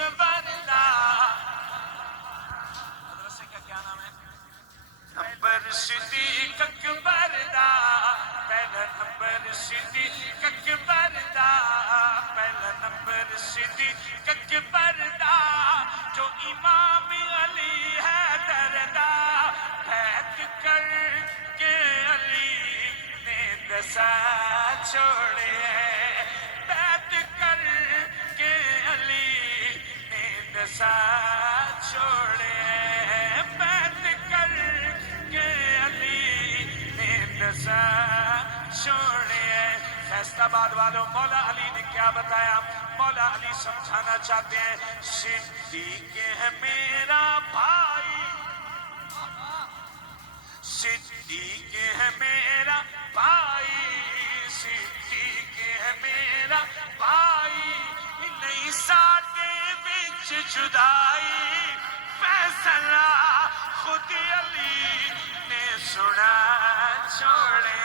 اکبر دا مدرسے کا کیا نام ہے؟ نمبر صدیق اکبر دا پہلا نمبر صدیق اکبر دا پہلا نمبر صدیق اکبر دا جو امام علی حیدر دا بیعت کر کے علی نے دسا چھوڑے بیعت کر کے علی نے دسا چھوڑے بیعت کر کے علی نے دسا چھوڑے فیصل آباد والوں مولا علی نے کیا بتایا؟ مولا علی سمجھانا چاہتے ہیں صدیق ہے میرا بھائی صدیق ہے میرا بھائی صدیق ہے میرا بھائی نہیں ساڈے وچ جدائی فیصلہ خود علی نے سنا چھوڑے